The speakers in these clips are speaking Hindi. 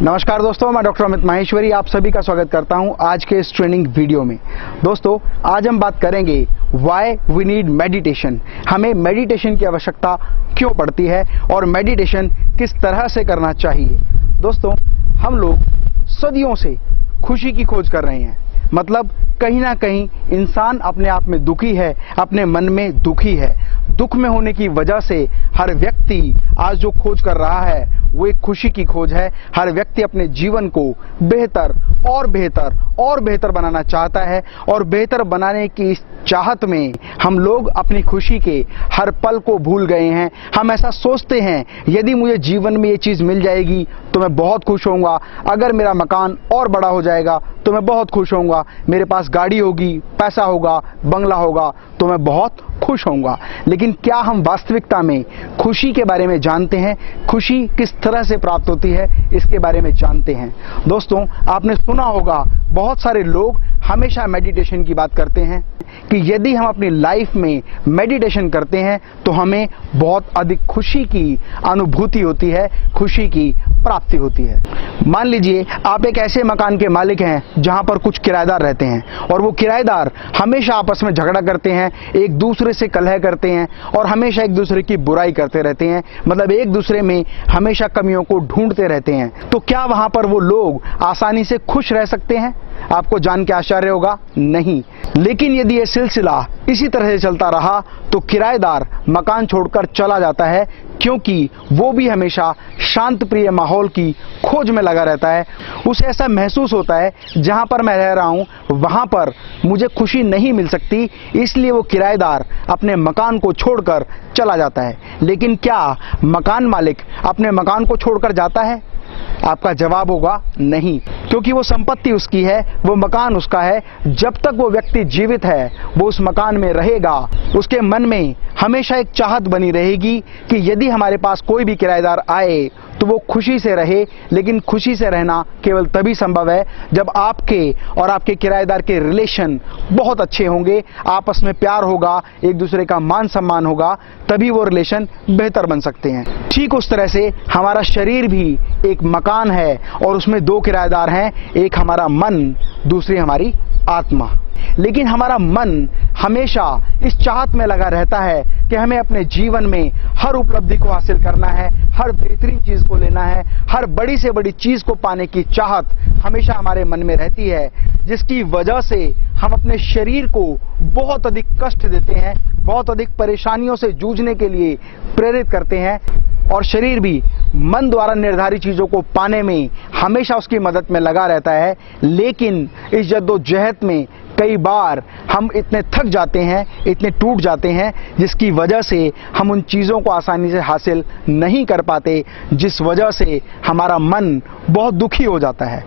नमस्कार दोस्तों, मैं डॉक्टर अमित माहेश्वरी आप सभी का स्वागत करता हूं आज के इस ट्रेनिंग वीडियो में। दोस्तों, आज हम बात करेंगे व्हाई वी नीड मेडिटेशन। हमें मेडिटेशन की आवश्यकता क्यों पड़ती है और मेडिटेशन किस तरह से करना चाहिए। दोस्तों, हम लोग सदियों से खुशी की खोज कर रहे हैं। मतलब कहीं ना कहीं इंसान अपने आप में दुखी है, अपने मन में दुखी है। दुख में होने की वजह से हर व्यक्ति आज जो खोज कर रहा है वो एक खुशी की खोज है। हर व्यक्ति अपने जीवन को बेहतर और बेहतर और बेहतर बनाना चाहता है और बेहतर बनाने की इस चाहत में हम लोग अपनी खुशी के हर पल को भूल गए हैं। हम ऐसा सोचते हैं यदि मुझे जीवन में ये चीज मिल जाएगी तो मैं बहुत खुश होऊंगा, अगर मेरा मकान और बड़ा हो जाएगा तो मैं बहुत खुश होऊंगा, मेरे पास गाड़ी होगी, पैसा होगा, बंगला होगा तो मैं बहुत खुश होऊंगा। लेकिन क्या हम वास्तविकता में खुशी के बारे में जानते हैं? खुशी किस तरह से प्राप्त होती है इसके बारे में जानते हैं। दोस्तों, आपने सुना होगा बहुत सारे लोग हमेशा मेडिटेशन की बात करते हैं कि यदि हम अपनी लाइफ में मेडिटेशन करते हैं तो हमें बहुत अधिक खुशी की अनुभूति होती है, खुशी की प्राप्ति होती है। मान लीजिए आप एक ऐसे मकान के मालिक हैं जहां पर कुछ किराएदार रहते हैं और वो किराएदार हमेशा आपस में झगड़ा करते हैं, एक दूसरे से कलह करते हैं और हमेशा एक दूसरे की बुराई करते रहते हैं। मतलब एक दूसरे में हमेशा कमियों को ढूंढते रहते हैं। तो क्या वहां पर वो लोग आसानी से खुश रह सकते हैं? आपको जान के आश्चर्य होगा, नहीं। लेकिन यदि यह सिलसिला इसी तरह से चलता रहा तो किराएदार मकान छोड़कर चला जाता है, क्योंकि वो भी हमेशा शांत प्रिय माहौल की खोज में लगा रहता है। उसे ऐसा महसूस होता है जहां पर मैं रह रहा हूं वहां पर मुझे खुशी नहीं मिल सकती, इसलिए वो किराएदार अपने मकान को छोड़कर चला जाता है। लेकिन क्या मकान मालिक अपने मकान को छोड़कर जाता है? आपका जवाब होगा नहीं, क्योंकि वो संपत्ति उसकी है, वो मकान उसका है। जब तक वो व्यक्ति जीवित है वो उस मकान में रहेगा। उसके मन में हमेशा एक चाहत बनी रहेगी कि यदि हमारे पास कोई भी किराएदार आए तो वो खुशी से रहे। लेकिन खुशी से रहना केवल तभी संभव है जब आपके और आपके किराएदार के रिलेशन बहुत अच्छे होंगे, आपस में प्यार होगा, एक दूसरे का मान सम्मान होगा, तभी वो रिलेशन बेहतर बन सकते हैं। ठीक उस तरह से हमारा शरीर भी एक मकान है और उसमें दो किराएदार हैं, एक हमारा मन, दूसरी हमारी आत्मा। लेकिन हमारा मन हमेशा इस चाहत में लगा रहता है कि हमें अपने जीवन में हर उपलब्धि को हासिल करना है, हर बेहतरीन चीज को लेना है, हर बड़ी से बड़ी चीज को पाने की चाहत हमेशा हमारे मन में रहती है, जिसकी वजह से हम अपने शरीर को बहुत अधिक कष्ट देते हैं, बहुत अधिक परेशानियों से जूझने के लिए प्रेरित करते हैं। और शरीर भी मन द्वारा निर्धारित चीजों को पाने में हमेशा उसकी मदद में लगा रहता है। लेकिन इस जद्दोजहद में कई बार हम इतने थक जाते हैं, इतने टूट जाते हैं, जिसकी वजह से हम उन चीजों को आसानी से हासिल नहीं कर पाते, जिस वजह से हमारा मन बहुत दुखी हो जाता है।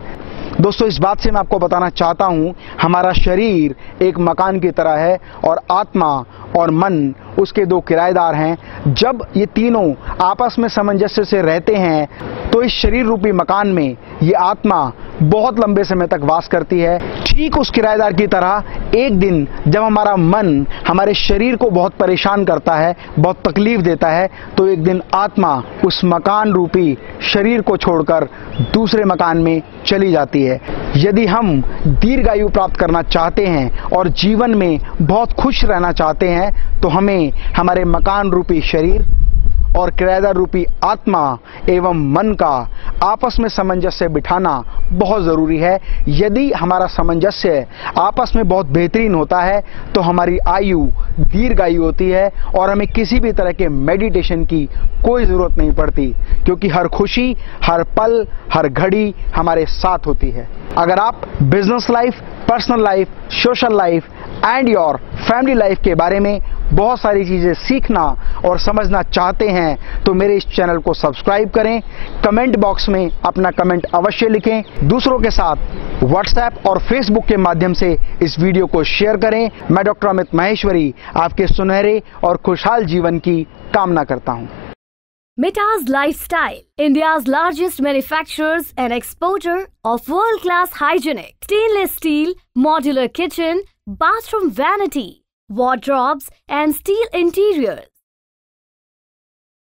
दोस्तों, इस बात से मैं आपको बताना चाहता हूं, हमारा शरीर एक मकान की तरह है और आत्मा और मन उसके दो किराएदार हैं। जब ये तीनों आपस में सामंजस्य से रहते हैं तो इस शरीर रूपी मकान में ये आत्मा बहुत लंबे समय तक वास करती है। ठीक उस किराएदार की तरह एक दिन जब हमारा मन हमारे शरीर को बहुत परेशान करता है, बहुत तकलीफ देता है, तो एक दिन आत्मा उस मकान रूपी शरीर को छोड़कर दूसरे मकान में चली जाती है। यदि हम दीर्घायु प्राप्त करना चाहते हैं और जीवन में बहुत खुश रहना चाहते हैं तो हमें हमारे मकान रूपी शरीर और किराएदार रूपी आत्मा एवं मन का आपस में सामंजस्य बिठाना बहुत जरूरी है। यदि हमारा सामंजस्य आपस में बहुत बेहतरीन होता है तो हमारी आयु दीर्घायु होती है और हमें किसी भी तरह के मेडिटेशन की कोई जरूरत नहीं पड़ती, क्योंकि हर खुशी, हर पल, हर घड़ी हमारे साथ होती है। अगर आप business life, personal life, social life and your family life के बारे में बहुत सारी चीजें सीखना और समझना चाहते हैं तो मेरे इस चैनल को सब्सक्राइब करें। कमेंट बॉक्स में अपना कमेंट अवश्य लिखें। दूसरों के साथ व्हाट्सएप और फेसबुक के माध्यम से इस वीडियो को शेयर करें। मैं डॉक्टर अमित माहेश्वरी आपके सुनहरे और खुशहाल जीवन की कामना करता हूं। Mita's Lifestyle, India's largest manufacturers and exporter of world-class hygienic stainless steel modular kitchen, bathroom vanity, wardrobes and steel interiors.